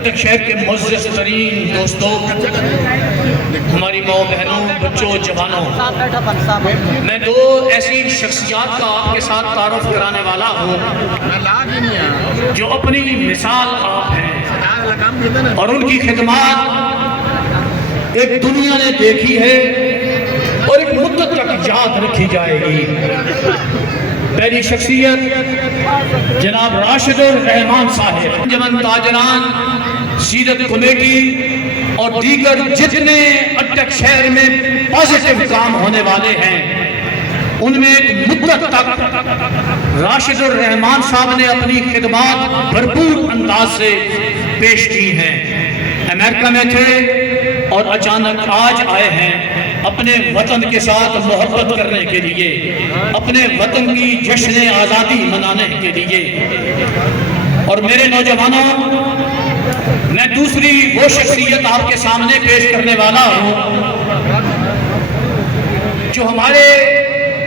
اٹک شہر کے معزز ترین دوستوں، ہماری ماؤں بہنوں، بچوں، جوانوں، میں دو ایسی شخصیات کا آپ کے ساتھ تعارف کرانے والا ہوں جو اپنی مثال آپ ہیں اور ان کی خدمات ایک دنیا نے دیکھی ہے اور ایک مدت تک یاد رکھی جائے گی۔ پہلی شخصیت جناب راشد الرحمان صاحب، انجمن تاجران، سیرت کمیٹی اور دیگر جتنے اٹک شہر میں پازیٹیو کام ہونے والے ہیں، ان میں ایک مدت تک راشد الرحمان صاحب نے اپنی خدمات بھرپور انداز سے پیش کی ہیں۔ امریکہ میں تھے اور اچانک آج آئے ہیں اپنے وطن کے ساتھ محبت کرنے کے لیے، اپنے وطن کی جشن آزادی منانے کے لیے۔ اور میرے نوجوانوں، میں دوسری وہ شخصیت آپ کے سامنے پیش کرنے والا ہوں جو ہمارے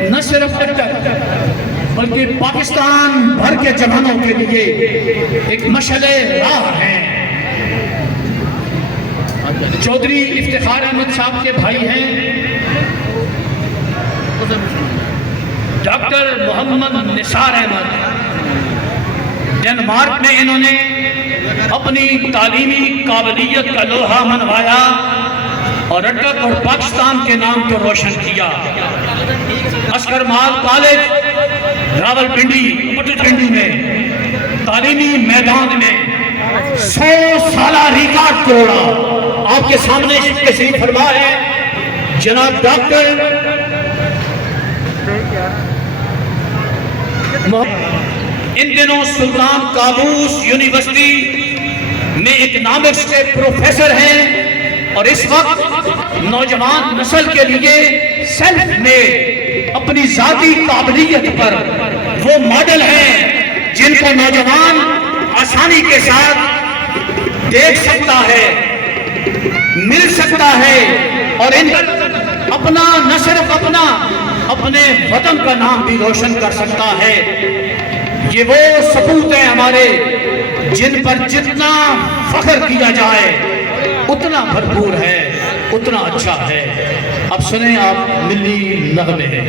نہ صرف اٹک بلکہ پاکستان بھر کے جوانوں کے لیے ایک مشعل راہ ہیں۔ چودھری افتخار احمد صاحب کے بھائی ہیں ڈاکٹر محمد نثار احمد۔ ڈنمارک میں انہوں نے اپنی تعلیمی قابلیت کا لوہا منوایا اور اٹک اور پاکستان کے نام کو روشن کیا۔ عسکر مال کالج راولپنڈی پٹنپنڈی میں تعلیمی میدان میں 100 سالہ ریکارڈ توڑا۔ آپ کے سامنے تشریف فرما ہے جناب ڈاکٹر ان دنوں سلطان قابوس یونیورسٹی میں اکنامکس کے پروفیسر ہیں اور اس وقت نوجوان نسل کے لیے سیلف میڈ اپنی ذاتی قابلیت پر وہ ماڈل ہیں جن کو نوجوان آسانی کے ساتھ دیکھ سکتا ہے، مل سکتا ہے اور ان اپنا نہ صرف اپنے وطن کا نام بھی روشن کر سکتا ہے۔ یہ وہ سپوت ہیں ہمارے جن پر جتنا فخر کیا جائے اتنا بھرپور ہے، اتنا اچھا ہے۔ اب سنیں آپ ملی نغمے ہیں۔